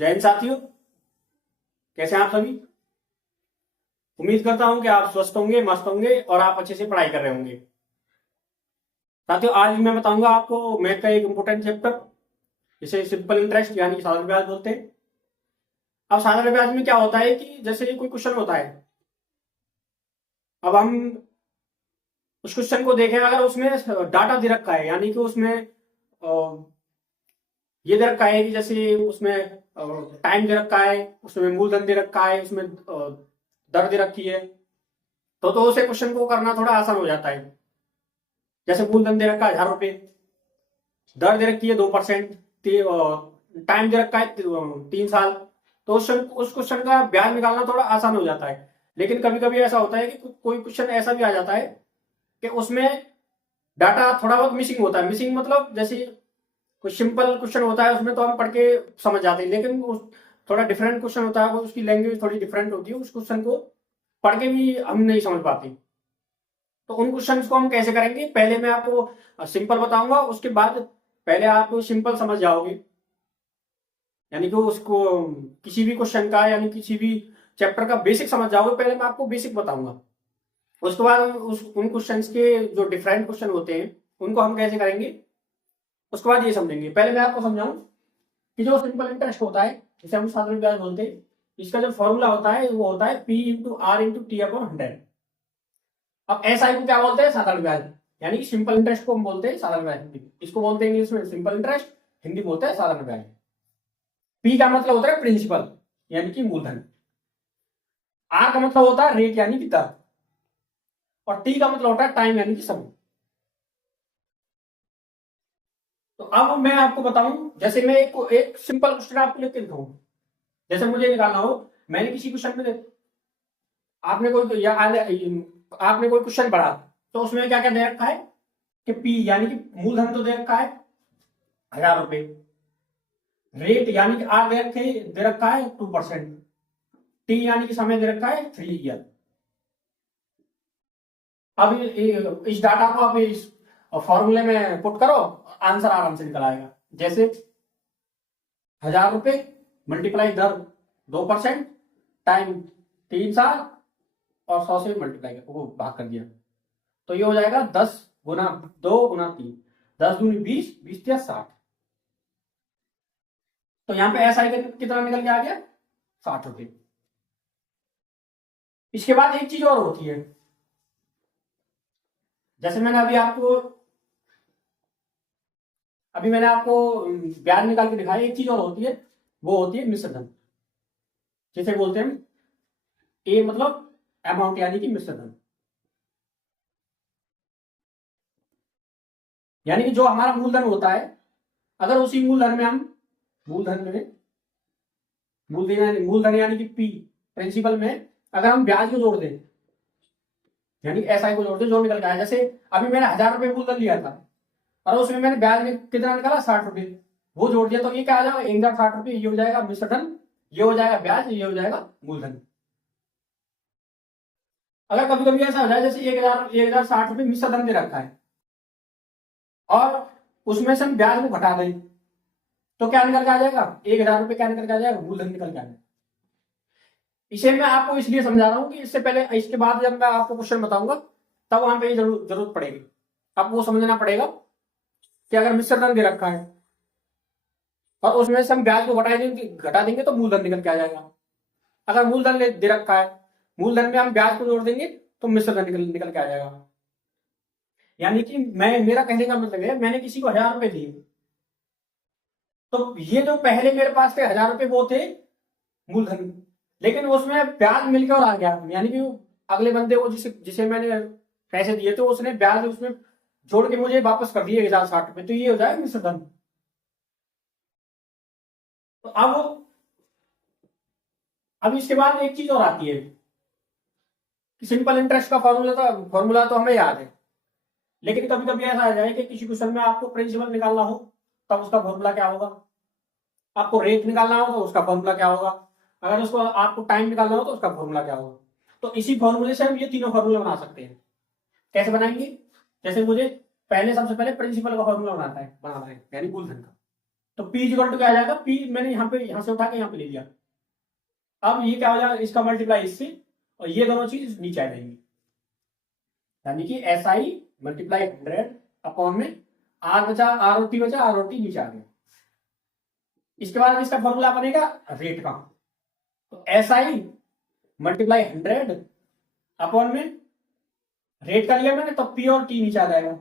जय हिंद साथियों, कैसे हैं आप सभी। उम्मीद करता हूं कि आप स्वस्थ होंगे, मस्त होंगे और आप अच्छे से पढ़ाई कर रहे होंगे। साथियों, आज मैं बताऊंगा आपको मैथ का एक इम्पोर्टेंट चैप्टर, जिसे सिंपल इंटरेस्ट यानी कि साधारण ब्याज बोलते हैं। अब साधारण ब्याज में क्या होता है कि जैसे कोई क्वेश्चन होता है, अब हम उस क्वेश्चन को देखें, अगर उसमें डाटा दे रखा है, यानी कि उसमें ये दे रखा है कि जैसे उसमें टाइम दे रखा है, उसमें मूलधन दे रखा है, उसमें दर दे रखी है, तो उसे क्वेश्चन को करना थोड़ा आसान हो जाता है। जैसे मूलधन दे रखा है 1,000 रुपए, दर दे रखी है 2%, टाइम दे रखा है 3 साल, तो उस क्वेश्चन का ब्याज निकालना थोड़ा आसान हो जाता है। लेकिन कभी कभी ऐसा होता है कि कोई क्वेश्चन ऐसा भी आ जाता है कि उसमें डाटा थोड़ा बहुत मिसिंग होता है। मिसिंग मतलब जैसे कोई सिंपल क्वेश्चन होता है, उसमें तो हम पढ़ के समझ जाते हैं, लेकिन थोड़ा डिफरेंट क्वेश्चन होता है, उसकी लैंग्वेज थोड़ी डिफरेंट होती है, उस क्वेश्चन को पढ़ के भी हम नहीं समझ पाते। तो उन क्वेश्चंस को हम कैसे करेंगे, पहले मैं आपको सिंपल बताऊंगा, उसके बाद पहले आप सिंपल समझ जाओगे, यानी कि उसको किसी भी क्वेश्चन का यानी किसी भी चैप्टर का बेसिक समझ जाओगे। पहले मैं आपको बेसिक बताऊंगा, उसके बाद उन क्वेश्चंस के जो डिफरेंट क्वेश्चन होते हैं उनको हम कैसे करेंगे, उसके बाद ये समझेंगे। पहले मैं आपको समझाऊं कि जो सिंपल इंटरेस्ट होता है, जिसे हम साधारण ब्याज बोलते हैं, इसका जो फॉर्मूला होता है वो होता है P into R into T upon 100। अब SI को क्या बोलते हैं, साधारण ब्याज, यानी सिंपल इंटरेस्ट को हम बोलते हैं साधारण ब्याज। हिंदी इसको बोलते हैं इंग्लिश में सिंपल इंटरेस्ट, हिंदी बोलते हैं साधारण ब्याज। P का मतलब होता है प्रिंसिपल यानी कि मूलधन, R का मतलब होता है रेट यानी कि दर, और T का मतलब होता है टाइम यानी कि समय। तो अब मैं आपको बताऊं, जैसे मैं एक सिंपल क्वेश्चन आपको लेके दिखाऊं, जैसे मुझे निकालना हो, मैंने किसी क्वेश्चन में आपने कोई या आपने कोई क्वेश्चन पढ़ा, तो उसमें क्या क्या दे रखा है कि P यानी कि मूलधन तो दे रखा है 1,000 रुपए, रेट यानी कि आर दे रखा है 2%, टी यानी कि समय दे रखा है 3 ईयर। अब इस डाटा को आप इस फॉर्मूले में पुट करो, आंसर आराम से निकल आएगा। जैसे 1,000 रुपए मल्टीप्लाई दर 2%, टाइम 3 साल, और 100 से मल्टीप्लाई वो भाग कर दिया, तो ये हो जाएगा 10 गुना 2 गुना 3, 10 दूनी 20, 20 या 60। तो यहाँ पे SI कितना निकल के आ गया, 60 रुपए। इसके बाद एक चीज और होती है, जैसे अभी मैंने आपको ब्याज निकाल के दिखाया, एक चीज और होती है, वो होती है मिश्र धन, जिसे बोलते हैं ए मतलब अमाउंट यानी कि मिश्र धन, यानी कि जो हमारा मूलधन होता है, अगर उसी मूलधन में हम मूलधन में मूलधन यानी कि P प्रिंसिपल में अगर हम ब्याज को जोड़ दें, यानी SI को जोड़ दें, जो निकल के आया, जैसे अभी मैंने 1,000 रुपए मूलधन लिया था और उसमें मैंने ब्याज में कितना निकाला, 60 रुपए, वो जोड़ दिया, तो ये क्या आ जाएगा, 1,060 रुपए, ये हो जाएगा मिश्र धन, ये हो जाएगा ब्याज, ये हो जाएगा मूलधन। अगर कभी कभी ऐसा हो जाए जैसे 1,060 रुपए मिश्र धन दे रखा है और उसमें से हम ब्याज को घटा दें, तो क्या निकल के आ जाएगा, 1,000 रुपए क्या निकल के आ जाएगा, मूलधन निकल के आ जाएगा। इसे मैं आपको इसलिए समझा रहा हूं कि इससे पहले, इसके बाद जब मैं आपको क्वेश्चन बताऊंगा, तब वहां पे जरूरत पड़ेगी, आपको समझना पड़ेगा कि अगर मिश्र धन दे रखा है और उसमें से हम ब्याज को घटा देंगे तो मूलधन निकल के आ जाएगा। अगर मूलधन दे रखा है, मूलधन में हम ब्याज को जोड़ देंगे तो मिश्र धन निकल के आ जाएगा। यानी कि मेरा कहने का मतलब है, मैंने किसी को 1,000 रुपए दिए, तो ये जो पहले मेरे पास थे 1,000 रुपए वो थे मूलधन, लेकिन उसमें ब्याज मिलकर और आ गया, यानी कि अगले बंदे को जिसे जिसे मैंने पैसे दिए थे उसने ब्याज उसमें जोड़ के मुझे वापस कर दिए 1,060 रुपए, तो ये हो जाएगा मिश्र धन। तो अब इसके बाद एक चीज और आती है कि सिंपल इंटरेस्ट का फॉर्मूला तो हमें याद है, लेकिन कभी कभी ऐसा आ जाए कि किसी क्वेश्चन में आपको प्रिंसिपल निकालना हो, तब उसका फॉर्मूला क्या होगा, आपको रेट निकालना हो तो उसका फॉर्मूला क्या होगा, अगर उसको आपको टाइम निकालना हो तो उसका फॉर्मूला क्या होगा। तो इसी फॉर्मूले से हम ये तीनों फॉर्मूले बना सकते हैं। कैसे बनाएंगे, जैसे मुझे सबसे पहले प्रिंसिपल का फॉर्मूला बनाना है यानी मूलधन का, तो P इक्वल टू क्या आ जाएगा, P मैंने यहां से उठा के यहां पे ले लिया। अब ये क्या हो जाएगा, इसका मल्टीप्लाई इससे, और ये दोनों चीज नीचे आ जाएंगी, यानी कि SI मल्टीप्लाई 100 अपॉन में R बचा, ROT बचा, ROT नीचे आ गया। इसके बाद इसका फॉर्मूला बनेगा रेट का, तो SI मल्टीप्लाई 100 अपॉन में रेट का लिया मैंने, तो P और T नीचे आ जाएगा।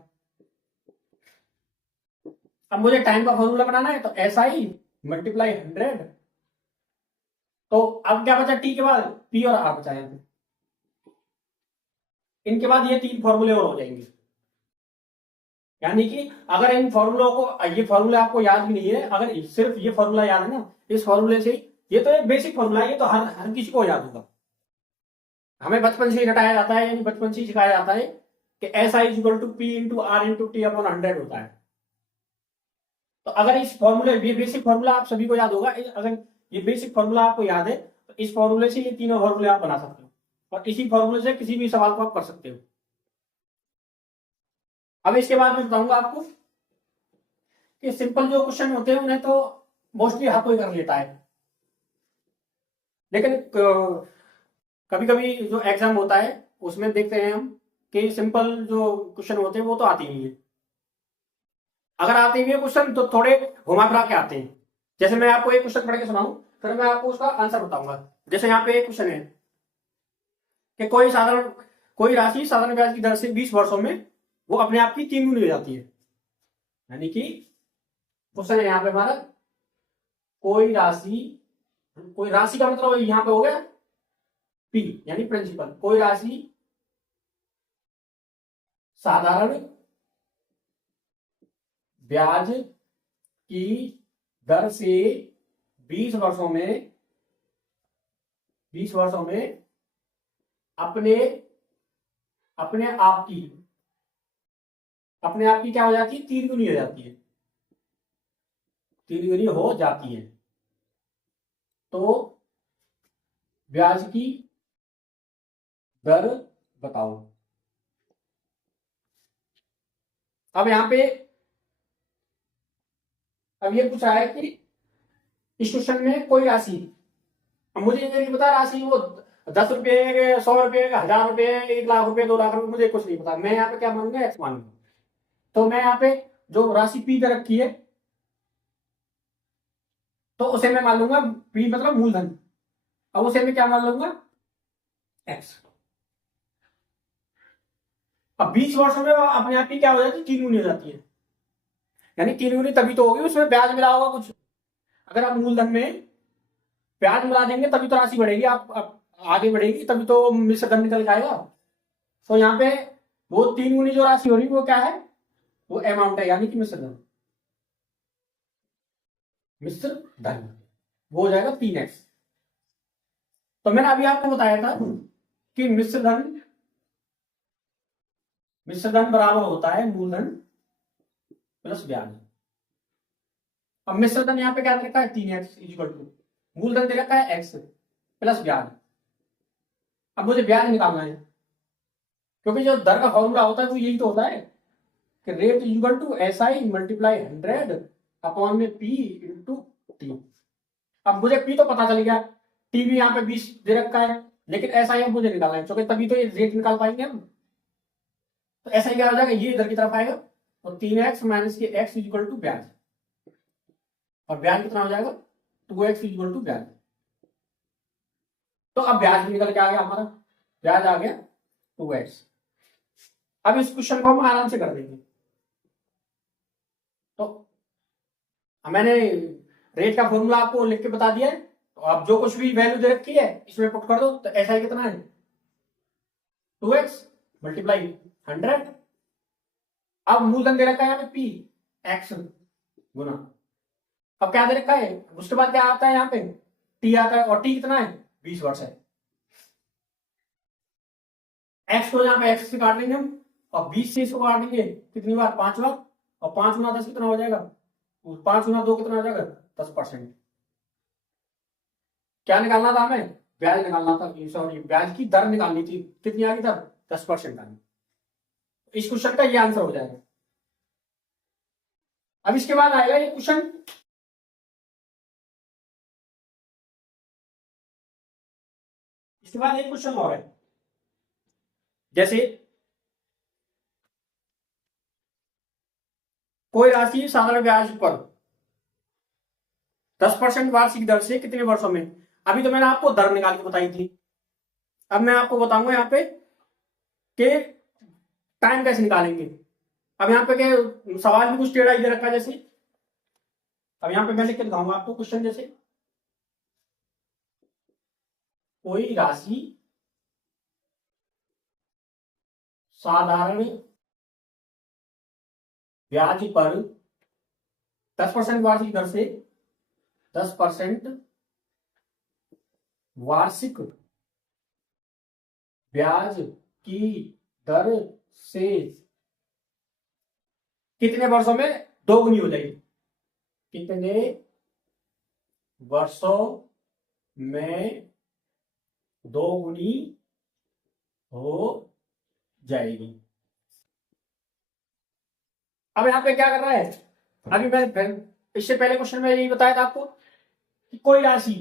अब मुझे टाइम का फॉर्मूला बनाना है, तो SI मल्टीप्लाई 100, तो अब क्या बचा T के बाद, P और R बचा है। इनके बाद ये 3 फॉर्मूले और हो जाएंगे, यानी कि अगर इन फॉर्मूलों को, ये फॉर्मूला आपको याद भी नहीं है, अगर सिर्फ ये फॉर्मूला याद है ना, इस फॉर्मूले से, ये तो एक बेसिक फॉर्मूला है, ये तो हर किसी को याद होगा। हमें बचपन से ही रटाया जाता है, यानी बचपन से ही सिखाया जाता है कि SI equal to P into R into T upon 100 होता है। तो अगर इस फॉर्मूले, ये बेसिक फॉर्मूला आप सभी को याद होगा, अगर ये बेसिक फॉर्मूला आपको याद है, तो इस फॉर्मूले से ये तीनों फॉर्मूले आप बना सकते हो, और इसी फॉर्मूले से किसी भी सवाल को आप कर सकते हो। अब इसके बाद मैं बताऊंगा आपको कि सिंपल जो क्वेश्चन होते हैं उन्हें तो मोस्टली हर कोई कर लेता है, लेकिन कभी कभी जो एग्जाम होता है उसमें देखते हैं हम कि सिंपल जो क्वेश्चन होते हैं वो तो आती नहीं है। अगर आते भी है क्वेश्चन तो थोड़े घुमा फिरा के आते हैं। जैसे मैं आपको एक क्वेश्चन पढ़ के सुनाऊं, फिर मैं आपको उसका आंसर बताऊंगा। जैसे यहाँ पे एक क्वेश्चन है कि कोई राशि साधारण ब्याज की दर से 20 वर्षों में वो अपने आप की 3 गुनी हो जाती है। यानी कि क्वेश्चन है यहाँ पे हमारा, कोई राशि का मतलब यहाँ पे हो गया P यानी प्रिंसिपल। कोई राशि साधारण ब्याज की दर से 20 वर्षों में अपने आप की क्या हो जाती है, 3 गुनी हो जाती है, 3 गुनी हो जाती है। तो ब्याज की दर बताओ। अब यहां पे अब ये पूछा है कि इस क्वेश्चन में कोई राशि, अब मुझे ये नहीं पता राशि वो 10 रुपये, 100 रुपये, 1000 रुपये, 1 लाख रुपये, 2 लाख रुपये, मुझे कुछ नहीं पता। मैं यहाँ पे क्या मानूंगा, एक्स मानूंगा। तो मैं यहाँ पे जो राशि P दे रखी है तो उसे मैं मान लूंगा P मतलब मूलधन, अब उसे मैं क्या मान लूंगा, एक्स। अब 20 वर्षों में अपने आप ही क्या हो जाती है, 3 गुनी हो जाती है। यानी 3 गुनी तभी तो होगी, उसमें ब्याज मिला होगा कुछ। अगर आप मूलधन में ब्याज मिला देंगे तभी तो राशि बढ़ेगी, आप आगे बढ़ेगी, तभी तो मिश्र धन निकल जाएगा। तो यहाँ पे वो 3 गुनी जो राशि हो रही है वो क्या है, वो अमाउंट है, यानी कि मिश्र धन वो हो जाएगा 3x। तो मैंने अभी आपको बताया था कि मिश्र धन बराबर होता है मूलधन प्लस ब्याज। अब मिश्र धन यहाँ पे क्या दे रखा है, 3x इक्वल टू मूलधन दे रखा है x प्लस ब्याज। अब मुझे ब्याज निकालना है, क्योंकि जो दर का फॉर्मूला होता है वो यही तो होता है कि rate equal to SI multiply 100 upon में P इंटू T। अब मुझे P तो पता चल गया, T भी यहाँ पे 20 दे रखा है, लेकिन SI अब मुझे निकालना है, क्योंकि तभी तो ये रेट निकाल पाएंगे हम। तो SI क्या हो जाएगा, ये इधर की तरफ आएगा, और 3x माइनस के x इक्वल टू ब्याज, और ब्याज कितना हो जाएगा, 2x इक्वल टू ब्याज। तो अब ब्याज निकल के आ गया हमारा, ब्याज आ गया 2x। अब इस क्वेश्चन को हम आराम से कर देंगे। तो मैंने रेट का फॉर्मूला आपको लिख के बता दिया है, तो आप जो कुछ भी वैल्यू दे रखी है इसमें पुट कर दो। तो SI कितना है, 2x मल्टीप्लाई 100। अब मूलधन दे रखा है यहाँ पे P, x गुना, अब क्या दे रखा है, उसके बाद क्या आता है यहाँ पे T आता है, और T कितना है, 20 वर्ष है। x को यहाँ पे x से काट लेंगे हम, और 20 से इसको काट लेंगे कितनी बार, 5 बार, और 5 गुना 10 कितना हो जाएगा, 5 गुना 2 कितना हो जाएगा, 10%। क्या निकालना था हमें, ब्याज निकालना था, सॉरी ब्याज की दर निकालनी थी, कितनी आ गई दर, 10% आ गई। इस क्वेश्चन का ये आंसर हो जाएगा। अब इसके बाद आएगा ये क्वेश्चन इसके बाद एक क्वेश्चन और है, जैसे कोई राशि साधारण ब्याज पर 10% वार्षिक दर से कितने वर्षों में, अभी तो मैंने आपको दर निकाल के बताई थी, अब मैं आपको बताऊंगा यहाँ पे कि टाइम कैसे निकालेंगे। अब यहाँ पे के सवाल भी कुछ टेढ़ा ही दे रखा है, जैसे अब यहाँ पे मैं लिख के दिखाऊंगा आपको क्वेश्चन, जैसे कोई राशि साधारण ब्याज पर 10% वार्षिक दर से 10% वार्षिक ब्याज की दर से कितने वर्षों में दोगुनी हो जाएगी, कितने वर्षों में दोगुनी हो जाएगी। अब यहाँ पे क्या कर रहा है, अभी मैं इससे पहले क्वेश्चन में यही बताया था आपको कि कोई राशि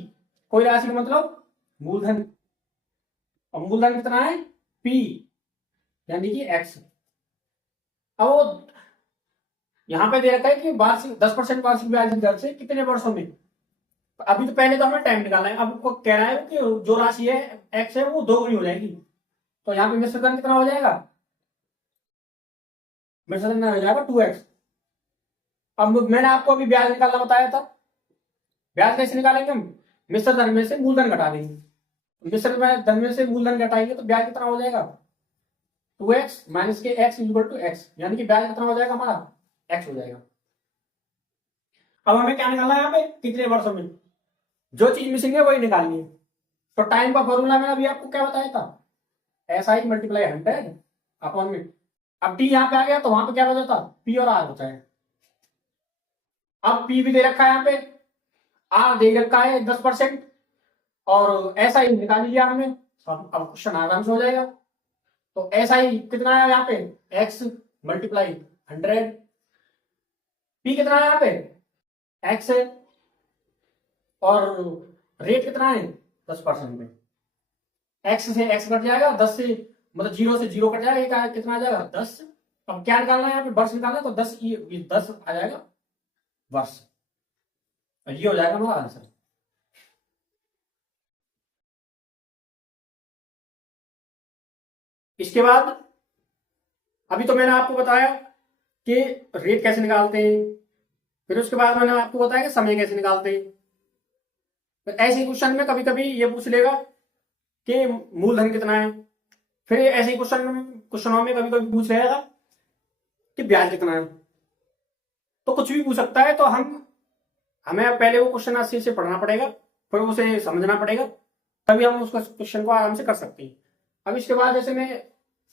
का मतलब मूलधन, और मूलधन कितना है P यानी कि X। अब वो यहां पे दे रखा है कि वार्षिक 10% वार्षिक ब्याज की दर से कितने वर्षों में, अभी तो पहले तो हमें टाइम निकालना है, अब को कह रहा है कि जो राशि है X है वो दोगुनी हो जाएगी, तो यहाँ पे मिश्र धन कितना हो जाएगा, मिश्र धन हो जाएगा 2x। अब मैंने आपको अभी ब्याज निकालना बताया था, ब्याज कैसे निकालेंगे हम, मिश्र धन में से मूलधन घटा देंगे, मिश्र धन में से मूलधन घटाएंगे तो ब्याज कितना हो जाएगा 2x माइनस के x इक्वल टू x, यानी कि ब्याज कितना हो जाएगा हमारा x हो जाएगा। अब हमें क्या निकालना है यहाँ पे, कितने वर्षों में, जो चीज मिसिंग है वही निकालनी है। तो टाइम का फॉर्मूला मैंने अभी आपको क्या बताया था, SI मल्टीप्लाई 100 अपॉन में, अब टी यहाँ पे आ गया तो वहां पे क्या बचा था P और R होता है। अब P भी दे रखा है यहाँ पे, R दे रखा है 10% और SI निकाल लिया हमने, अब क्वेश्चन आराम से हो जाएगा। तो SI कितना है यहाँ पे x मल्टीप्लाई 100, P कितना है यहाँ पे x है, और रेट कितना है 10% में, x से x कट जाएगा, 10 से मतलब 0 से 0 कट जाएगा, एक कितना आ जाएगा 10। अब क्या निकालना है यहाँ पे, वर्ष निकालना है, तो 10 आ जाएगा वर्ष, ये हो जाएगा हमारा आंसर। इसके बाद अभी तो मैंने आपको बताया कि रेट कैसे निकालते हैं, फिर उसके बाद मैंने आपको बताया कि समय कैसे निकालते हैं। तो ऐसे क्वेश्चन में कभी कभी ये पूछ लेगा कि मूलधन कितना है, फिर ऐसे क्वेश्चनों में कभी कभी पूछ लेगा कि ब्याज कितना है, तो कुछ भी पूछ सकता है। तो हमें पहले वो क्वेश्चन अच्छे से पढ़ना पड़ेगा, फिर उसे समझना पड़ेगा, तभी हम उस क्वेश्चन को आराम से कर सकते हैं। अब इसके बाद जैसे मैं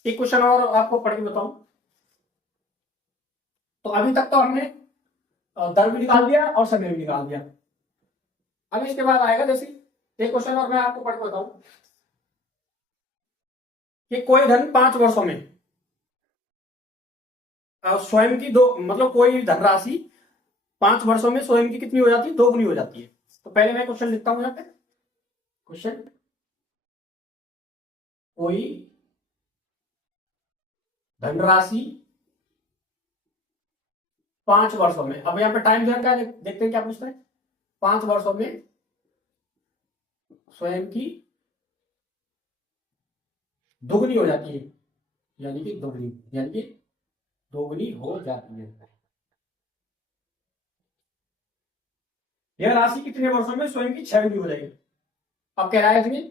एक क्वेश्चन और आपको पढ़ के बताऊं, तो अभी तक तो हमने दर भी निकाल दिया और समय भी निकाल दिया। अब इसके बाद आएगा जैसे एक क्वेश्चन और मैं आपको पढ़ के बताऊं कि कोई धन 5 वर्षों में स्वयं की दो मतलब कोई धनराशि 5 वर्षों में स्वयं की कितनी हो जाती है, दोगुनी हो जाती है। तो पहले मैं क्वेश्चन लिखता हूं यहाँ पे, क्वेश्चन कोई धनराशि 5 वर्षों में, अब यहाँ पे टाइम दे रखा है, देखते हैं क्या पूछता है, 5 वर्षों में स्वयं की दोगुनी हो जाती है, यानी कि दोगुनी हो जाती है। यह राशि कितने वर्षों में स्वयं की 6 गुनी हो जाएगी। अब कह रहा है इसमें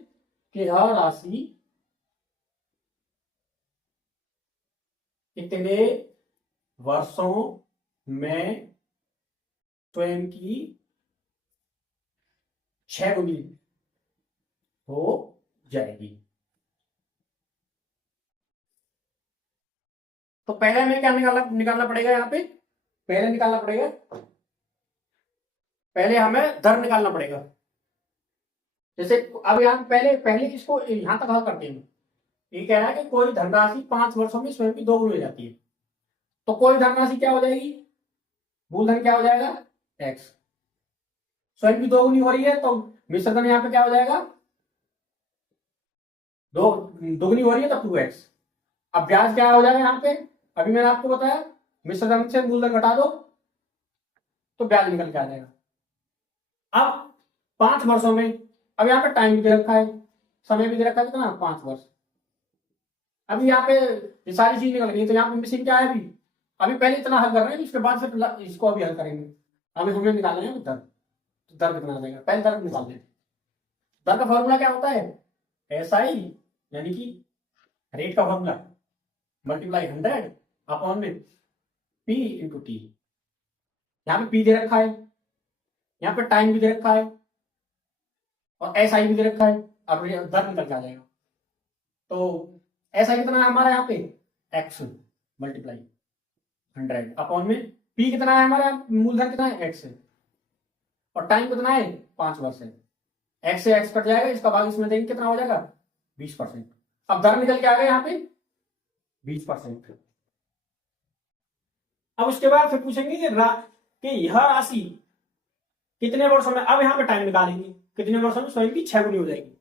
कि यह राशि कितने वर्षों में स्वयं की 6 गुनी हो जाएगी। तो पहले हमें क्या निकालना पड़ेगा, यहाँ पे पहले हमें दर निकालना पड़ेगा। जैसे अब यहाँ पहले इसको यहां तक हल करते हैं। ये कह रहा है कि कोई धनराशि 5 वर्षों में स्वयं की दोगुनी हो जाती है, तो कोई धनराशि क्या हो जाएगी, मूलधन क्या हो जाएगा x, स्वयं की दोगुनी हो रही है तो मिश्र धन यहाँ पे क्या हो जाएगा दो दुगनी हो रही है तो 2x। अब ब्याज क्या हो जाएगा यहाँ पे, अभी मैंने आपको बताया मिश्र धन से मूलधन घटा दो तो ब्याज निकल के आ जाएगा। अब 5 वर्षों में, अब यहाँ पे टाइम भी दे रखा है, समय भी दे रखा है कितना, 5 वर्ष। अभी यहाँ पे ये सारी चीज निकल गई तो यहाँ पे मिसिंग क्या है अभी, अभी पहले इतना हल कर रहे हैं, इसके बाद फिर इसको अभी हल करेंगे। अभी हमें निकालना है दर, तो दर कितना आ जाएगा, पहले दर निकाल दें। दर का फॉर्मूला क्या होता है, SI यानी कि रेट का फॉर्मूला मल्टीप्लाई 100 अपॉन में P इंटू टी। यहाँ पे P दे रखा है, यहाँ पे टाइम भी दे रखा है और SI भी दे रखा है। अब दर निकल के आ जाएगा। तो SI कितना है हमारा यहाँ पे, x मल्टीप्लाई 100 अपॉन में P कितना है हमारा, मूलधन कितना है x है, और टाइम कितना है 5 वर्ष है। x से x कट जाएगा, इसका भाग इसमें देंगे कितना हो जाएगा 20%। अब दर निकल के आ गया यहाँ पे 20%। अब उसके बाद फिर पूछेंगे कि यह राशि कितने वर्षों में, अब यहाँ पे टाइम निकालेंगे कितने वर्षों में स्वयं की 6 गुनी हो जाएगी।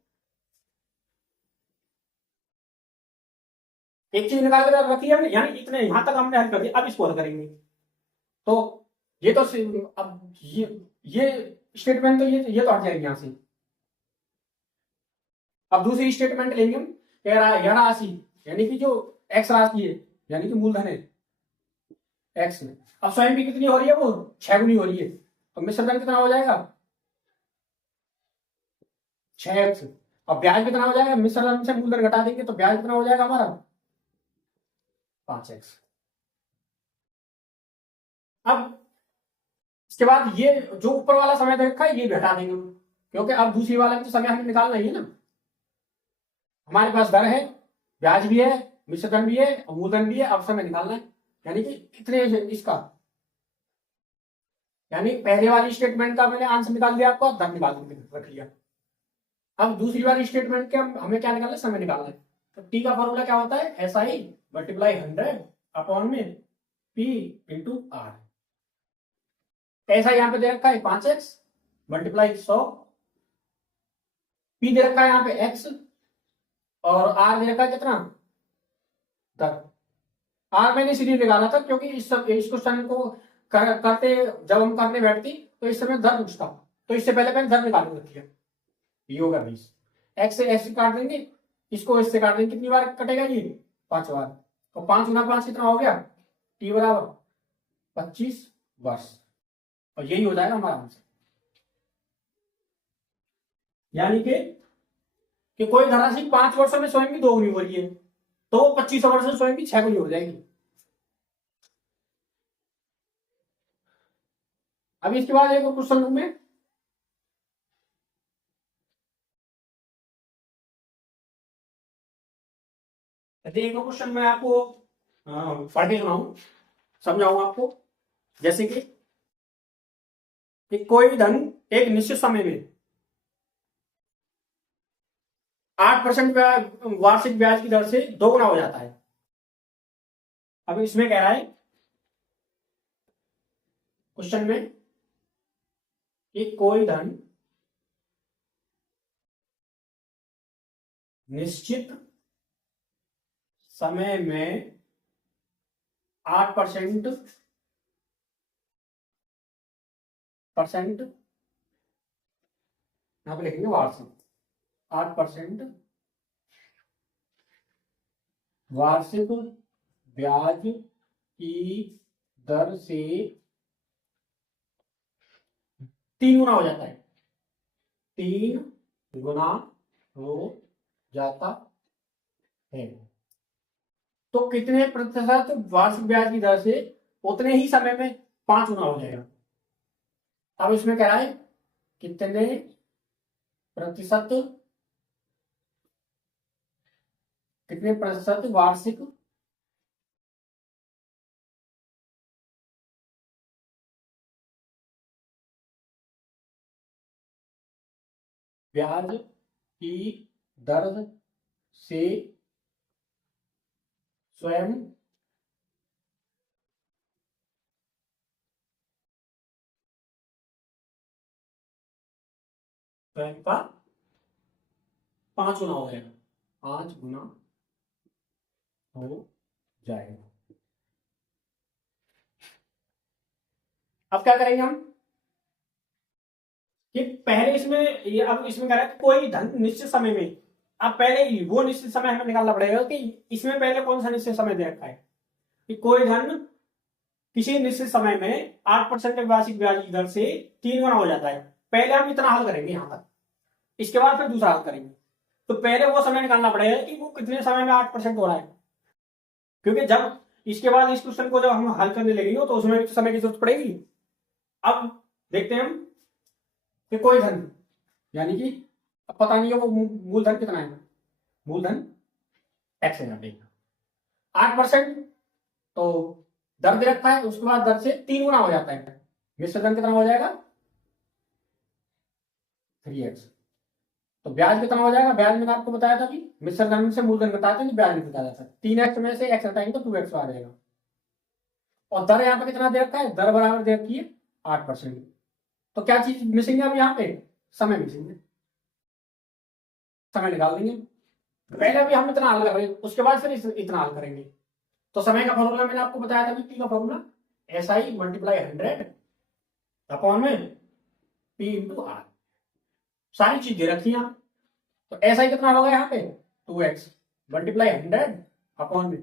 एक चीज निकाल के रखी है, यानी इतने यहां तक हमने हल कर दिया, अब इसको हल करेंगे। तो ये तो अब ये स्टेटमेंट तो ये तो हट जाएगी यहां से। अब दूसरी स्टेटमेंट लेंगे हम, यह राशि यानी कि जो एक्स राशि है यानी कि मूलधन है एक्स में, अब स्वयं की कितनी हो रही है, वो 6 गुनी हो रही है, तो मिश्र धन कितना हो जाएगा 6x। अब ब्याज कितना हो जाएगा, मिश्र धन से मूलधन घटा देंगे तो ब्याज कितना हो जाएगा हमारा 5x। अब इसके बाद ये जो ऊपर वाला समय दे रखा है ये भी हटा देंगे क्योंकि अब दूसरी वाला में तो समय हमें निकालना ही है ना। हमारे पास दर है, ब्याज भी है, मिश्र धन भी है और मूलधन भी है, अब समय निकालना है, यानी कि कितने इसका, यानी पहले वाली स्टेटमेंट का मैंने आंसर निकाल दिया आपको, दर निकाल रख लिया। अब दूसरी वाली स्टेटमेंट के हमें क्या निकालना है, समय निकालना है। तो टी का फॉर्मूला क्या होता है, SI मल्टीप्लाई 100 अपॉन में P इंटू R। ऐसा यहाँ पे दे रखा है 5x मल्टीप्लाई 100, P दे रखा है यहाँ पे x और R दे रखा है कितना 10। R मैंने इसलिए निकाला था क्योंकि इस क्वेश्चन को करते जब हम करने बैठती तो इस समय दर पूछता, तो इससे पहले मैंने दर निकाल रखी है। ये होगा 20, x से x काट देंगे, इसको इससे काट देंगे, कितनी बार कटेगा ये 5 बार, तो 5 गुना 5 कितना हो गया, t बराबर 25 वर्ष, और यही हो जाएगा हमारा आंसर। यानी कि कोई धनराशि 5 वर्षों में स्वयं की 2 गुनी हो रही है तो वो 25 वर्ष में स्वयं की 6 गुनी हो जाएगी। अभी इसके बाद एक क्वेश्चन में एक क्वेश्चन मैं आपको पढ़ के सुनाऊं, समझाऊं आपको। जैसे कि कोई धन एक निश्चित समय में 8% वार्षिक ब्याज की दर से 2 गुना हो जाता है। अब इसमें कह रहा है क्वेश्चन में कि कोई धन निश्चित समय में 8% यहां पे लिखेंगे वार्षिक 8% वार्षिक ब्याज की दर से 3 गुना हो जाता है, 3 गुना हो जाता है। तो कितने प्रतिशत वार्षिक ब्याज की दर से उतने ही समय में 5 गुना हो जाएगा। अब इसमें कह रहा है कितने प्रतिशत, कितने प्रतिशत वार्षिक ब्याज की दर से स्वयं का 5 गुना हो जाएगा। 5 गुना हो जाएगा। अब क्या करेंगे हम कि पहले इसमें अब इसमें कह रहा है कोई धन निश्चित समय में, अब पहले वो निश्चित समय हमें निकालना पड़ेगा कि इसमें पहले कौन सा निश्चित समय दे रखा है कि कोई धन किसी निश्चित समय में 8% वार्षिक ब्याज की दर से 3 गुना हो जाता है। पहले हम इतना हल करेंगे यहां तक, इसके बाद फिर दूसरा हल करेंगे। तो पहले वो समय निकालना पड़ेगा कि वो कितने समय में 8% हो रहा है, क्योंकि जब इसके बाद इस क्वेश्चन को जब हम हल करने लगेंगे तो उसमें समय की जरूरत पड़ेगी। अब देखते हैं हम कि कोई धन, यानी कि अब पता नहीं है वो मूलधन कितना है, मूलधन एक्स है, 8%, तो दर दे रखा है, उसके बाद दर से 3 गुना हो जाता है, मिश्र धन कितना हो जाएगा 3x। तो ब्याज कितना हो जाएगा, ब्याज मैंने आपको बताया था कि मिश्र धन से मूलधन बताते हैं, ब्याज नहीं बताया जाता। 3x में से x हटाएंगे तो 2x आ जाएगा। और दर यहाँ पे कितना दे रखा है, दर बराबर दे रखी है 8%। तो क्या चीज मिसिंग है अब यहाँ पे, समय मिसिंग है, समय निकाल देंगे। पहले अभी हम इतना हल कर रहे हैं, उसके बाद फिर इतना हल करेंगे। तो समय का फॉर्मूला मैंने आपको बताया था, पी का फॉर्मूला SI मल्टीप्लाई 100 अपॉन में P इंटू आर, सारी चीज दे रखी है। तो SI कितना हो गया यहाँ पे 2x मल्टीप्लाई 100 अपॉन में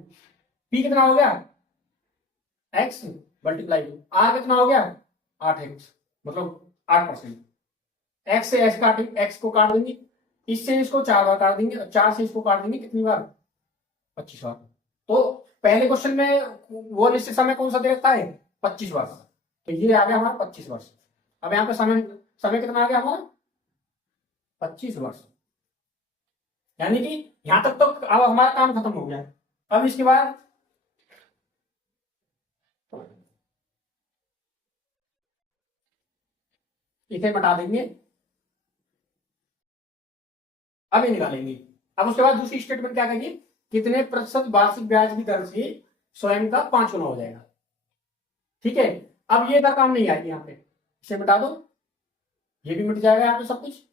P कितना हो गया x मल्टीप्लाई R कितना हो गया 8x, मतलब 8%। x से x को काट देंगे, इससे इसको 4 बार काट देंगे, 4 से इसको काट देंगे कितनी बार 25 बार। तो पहले क्वेश्चन में वो निश्चित समय कौन सा दे रखा है 25 वर्ष, तो ये आ गया हमारा 25 वर्ष। अब यहाँ पे समय समय कितना आ गया हमारा 25 वर्ष, यानी कि यहां तक तो अब हमारा काम खत्म हो गया। अब इसके बाद इसे मिटा देंगे, अब ये निकालेंगे। अब उसके बाद दूसरी स्टेटमेंट क्या करेंगे, कितने प्रतिशत वार्षिक ब्याज की दर से स्वयं का 5 गुना हो जाएगा। ठीक है, अब ये दर काम नहीं आएगी यहाँ पे, इसे मिटा दो, ये भी मिट जाएगा यहाँ पे सब कुछ।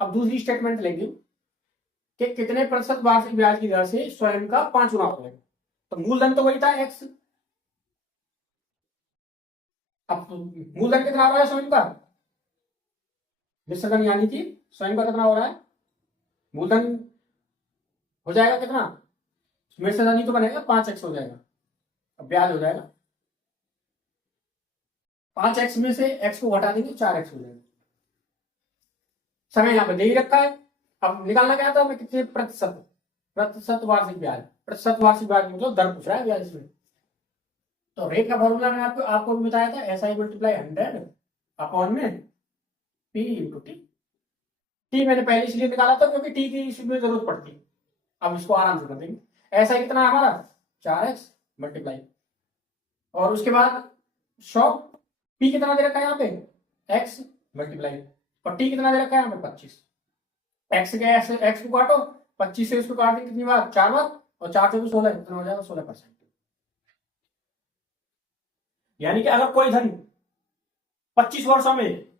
अब दूसरी स्टेटमेंट लेंगे कि कितने प्रतिशत वार्षिक ब्याज की दर से स्वयं का 5 गुना हो जाएगा। तो मूलधन तो वही था x, अब मूलधन कितना हो रहा है स्वयं का, मिश्रधन यानी कि स्वयं का कितना हो रहा है, मूलधन हो जाएगा कितना, मिश्रधन ही तो बनेगा 5x हो जाएगा, अब ब्याज हो जाएगा 5x में से x को घटा देंगे 4x हो जाएगा। समय यहाँ पे दे ही रखा है, अब निकालना क्या था हमें, कितने प्रतिशत, प्रतिशत वार्षिक ब्याज, प्रतिशत वार्षिक ब्याज मतलब दर पूछ रहा है ब्याज इसमें। तो रेट का फॉर्मूला मैंने आपको भी बताया था, SI मल्टीप्लाई 100 अपॉन में P इंटू टी मैंने पहले इसलिए निकाला था क्योंकि टी की इसमें जरूरत पड़ती। अब इसको आराम से कर देंगे। ऐसा कितना है हमारा 4x मल्टीप्लाई, और उसके बाद 100, पी कितना दे रखा है यहाँ पे x मल्टीप्लाई, और टी कितना दे रखा है यहाँ पे 25। एक्स के एक्स को काटो, 25 से इसको काट देंगे कितनी बार 4 बार, और 4 से 16 कितना हो जाएगा 16%। यानी कि अगर कोई धन 25 वर्षों में,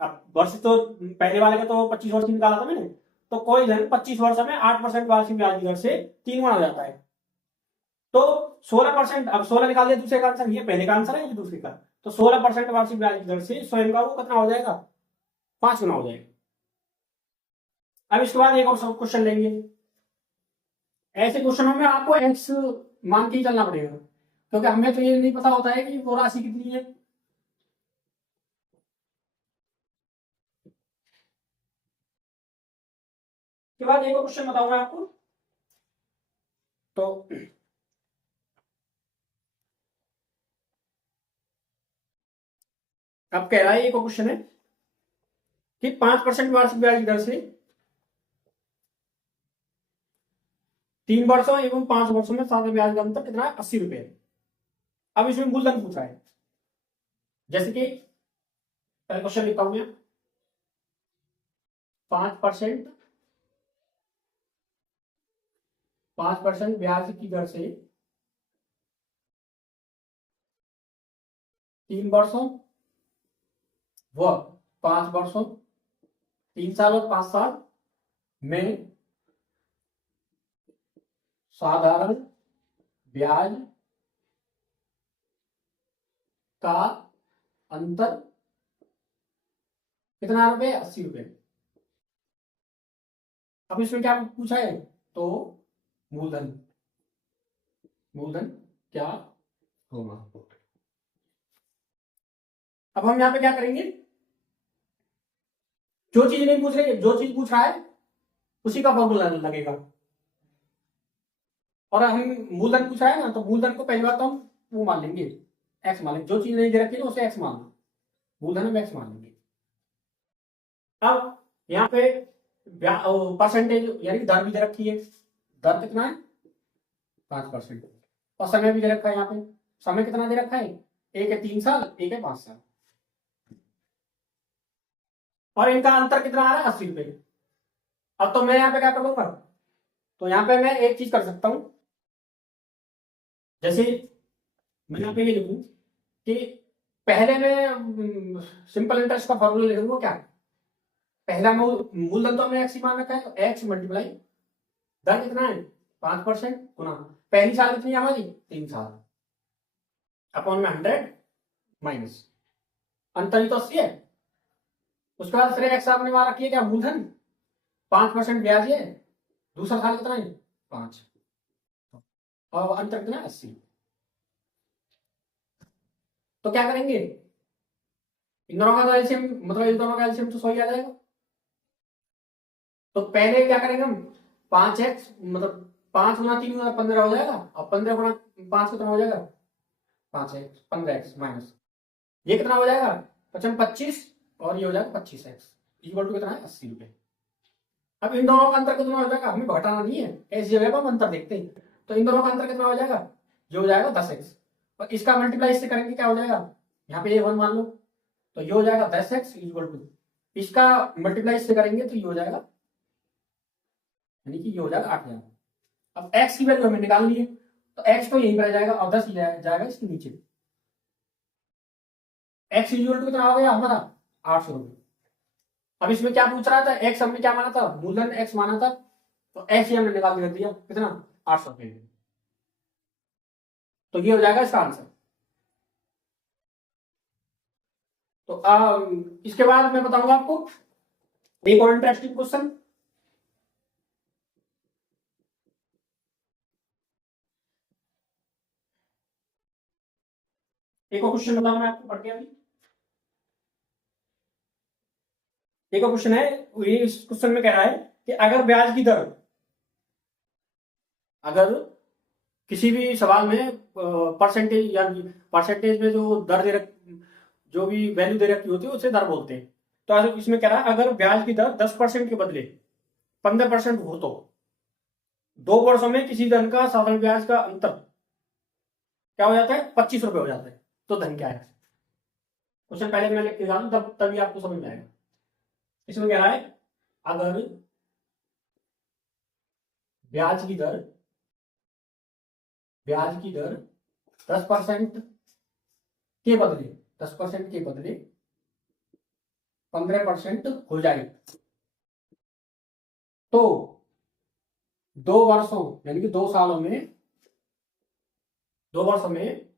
अब वर्ष तो पहले वाले का तो 25 वर्ष निकाला था मैंने, तो कोई धन 25 वर्षों में 8% वार्षिक ब्याज की दर से 3 गुना हो जाता है, तो 16%, अब 16 निकाल दिया दूसरे का आंसर, ये पहले का आंसर है ये दूसरे का, तो 16% वार्षिक ब्याज की दर से स्वयं का वो कितना हो जाएगा 5 गुना हो जाएगा। अब इसके बाद एक और सब क्वेश्चन लेंगे। ऐसे क्वेश्चनों में आपको एक्स मान के ही चलना पड़ेगा, क्योंकि हमें तो ये नहीं पता होता है कि वो राशि कितनी है। के बाद एक और क्वेश्चन बताऊंगा आपको। तो अब कह रहा है एक और क्वेश्चन है कि 5% वार्षिक ब्याज की दर से 3 वर्षों एवं 5 वर्षों में साधारण ब्याज का अंतर कितना है 80 रुपए। अब इसमें मूलधन पूछा है, जैसे कि पहले क्वेश्चन लिखता हूं मैं, 5% 5% ब्याज की दर से 3 वर्षों व 5 वर्षों, 3 साल और 5 साल में साधारण ब्याज का अंतर कितना रुपए, 80 रुपए। अब इसमें क्या पूछा है, तो मूलधन, मूलधन क्या होगा। अब हम यहां पे क्या करेंगे, जो चीज नहीं पूछ रही, जो चीज पूछ रहा है उसी का फॉर्मूला लगेगा। और हम मूलधन पूछा है ना, तो मूलधन को पहली बात तो हम वो मान लेंगे, एक्स मान लेंगे। जो चीज नहीं दे रखी है उसे एक्स मान लो, मूलधन हम एक्स मान लेंगे। अब यहाँ पे परसेंटेज यानी दर भी दे रखी है, दर कितना है 5%। और समय भी दे रखा है, यहाँ पे समय कितना दे रखा है, एक है 3 साल, एक है 5 साल। और इनका अंतर कितना आ रहा है, 80 रुपए। अब तो मैं यहाँ पे क्या करूंगा, तो यहाँ पे मैं एक चीज कर सकता हूं, जैसे मैं यहाँ पे ये लिखूं कि पहले मैं सिंपल इंटरेस्ट का फॉर्मूला लिख दूंगा। क्या, पहला मूलधन तो हमने एक्स ही मान रखा है, तो एक्स मल्टीप्लाई दर कितना है 5% गुना पहली साल कितनी है हमारी 3 साल, अपॉन में 100 माइनस अंतर ही तो 80 है। उसके बाद फिर एक्स आपने वहां रखी है क्या, मूलधन 5% ब्याज है, दूसरा साल कितना है 5, और अंतर कितना 80। तो क्या करेंगे, इन दोनों का तो एलसीएम, मतलब इन दोनों का एलसीएम तो 100 ही आ जाएगा। तो पहले क्या करेंगे हम, 5x मतलब 5 गुना 3 गुना 15 हो जाएगा, और 15 गुना 5 कितना हो जाएगा 5x, 15x माइनस ये कितना हो जाएगा 25, और ये हो जाएगा 25x इक्वल टू कितना है 80 रुपए। अब इन दोनों का अंतर कितना हो जाएगा, हमें घटाना नहीं है, ऐसी जगह पर हम अंतर देखते हैं। तो इन दोनों का अंतर कितना हो जाएगा, ये हो जाएगा 10x, और इसका मल्टीप्लाई इससे करेंगे क्या हो जाएगा, यहाँ पे ये 1 मान लो, तो ये हो जाएगा 10x इक्वल टू, इसका मल्टीप्लाई इससे करेंगे तो ये हो जाएगा, यानी कि ये हो जाएगा 8000। अब x की वैल्यू हमें निकालनी है, तो x तो यहीं पर जाएगा और 10 जाएगा इसके नीचे। x इक्वल टू कितना हो गया हमारा 800 रुपये। अब इसमें क्या पूछ रहा था, x हमने क्या माना था, मूलधन x माना था, तो x ही हमने निकाल के दिया कितना 800 रुपये। तो ये हो जाएगा इसका आंसर। तो इसके बाद मैं बताऊंगा आपको एक और इंटरेस्टिंग क्वेश्चन। एक और क्वेश्चन बताऊंगा मैं आपको पढ़ के अभी। एक और क्वेश्चन है, ये इस क्वेश्चन में कह रहा है कि अगर ब्याज की दर, अगर किसी भी सवाल में परसेंटेज या परसेंटेज में जो दर दे रख, जो भी वैल्यू दे रखी होती है उसे दर बोलते हैं। तो इसमें कह रहा है अगर ब्याज की दर 10% के बदले 15% हो तो 2 वर्षों में किसी धन का साधारण ब्याज का अंतर क्या हो जाता है 25 रुपए हो जाता है। तो धन क्या है, क्वेश्चन पहले मैं लिख के डालूं तब तभी आपको समझ में आएगा। इसमें कह रहा है अगर ब्याज की दर 10% के बदले 10% के बदले 15% हो जाए तो 2 वर्षों यानी कि 2 सालों में 2 वर्षों में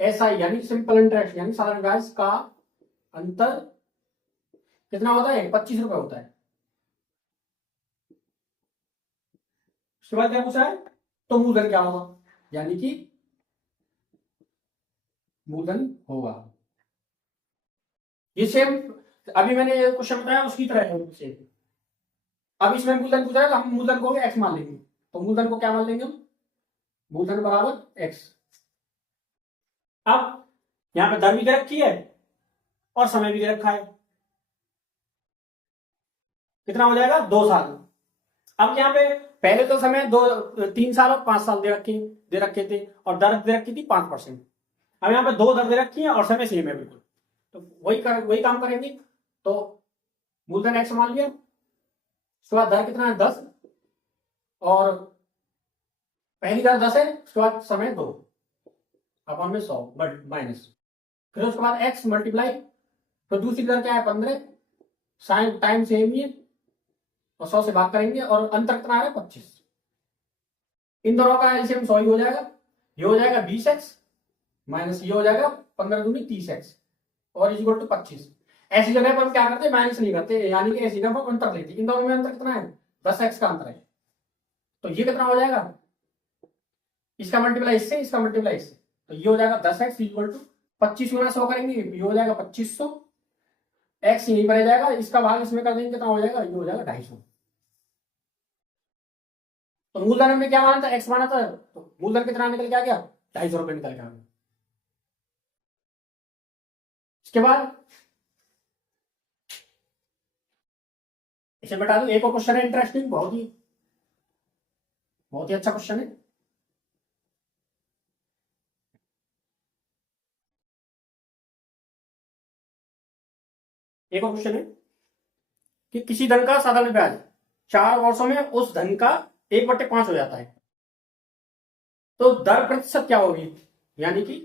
ऐसा यानी सिंपल इंटरेस्ट यानी साधारण ब्याज का अंतर कितना होता है 25 रुपए होता है। उसके बाद क्या पूछा है, तो मूलधन क्या होगा, यानी कि मूलधन होगा, ये सेम अभी मैंने ये क्वेश्चन बताया उसकी तरह है सेम। अब इसमें मूलधन पूछा है तो हम मूलधन को एक्स मान लेंगे, तो मूलधन को क्या मान लेंगे हम, मूलधन बराबर एक्स। अब यहां पे दर भी दे रखी है और समय भी दे रखा है, कितना हो जाएगा 2 साल। अब यहाँ पे पहले तो समय 3 साल और 5 साल दे रखे थे, और दर दे रखी थी 5%। अब यहाँ पे 2 दर दे रखी है और समय सेम है बिल्कुल, तो वही काम करेंगे। तो मूलधन एक्स मान लिया, उसके बाद दर कितना है 10, और पहली दर 10 है, उसके बाद समय 2 अपॉन में 100 माइनस, फिर उसके बाद एक्स मल्टीप्लाई, तो दूसरी दर क्या है 15, साइन टाइम सेम ही है और 100 से भाग करेंगे और अंतर कितना है 25। इन दोनों का एलसीएम 100 ही हो जाएगा। ये हो जाएगा 20x माइनस ये हो जाएगा 15 दूनी 30x और इज इक्वल टू 25। ऐसी जगह पर हम क्या करते हैं, माइनस नहीं करते, यानी कि ऐसी जगह पर अंतर लेते हैं। इन दोनों में अंतर कितना है, 10x का अंतर है। तो ये कितना हो जाएगा, इसका मल्टीप्लाई इससे, इसका मल्टीप्लाई इससे, तो ये हो जाएगा 10x इक्वल टू 25 गुना 100 करेंगे, ये हो जाएगा 2500। x यहीं पर जाएगा, इसका भाग इसमें कर देंगे, कितना हो जाएगा, ये हो जाएगा 250। तो मूलधन हमने क्या माना था, x माना था, तो मूलधन कितना निकल के आ गया, 250 रुपए निकल के आ गया। इसके बाद इसे बता दो, एक और क्वेश्चन है इंटरेस्टिंग, बहुत ही अच्छा क्वेश्चन है। एक और क्वेश्चन है कि किसी धन का साधारण ब्याज 4 वर्षों में उस धन का 1/5 हो जाता है, तो दर प्रतिशत क्या होगी। यानी कि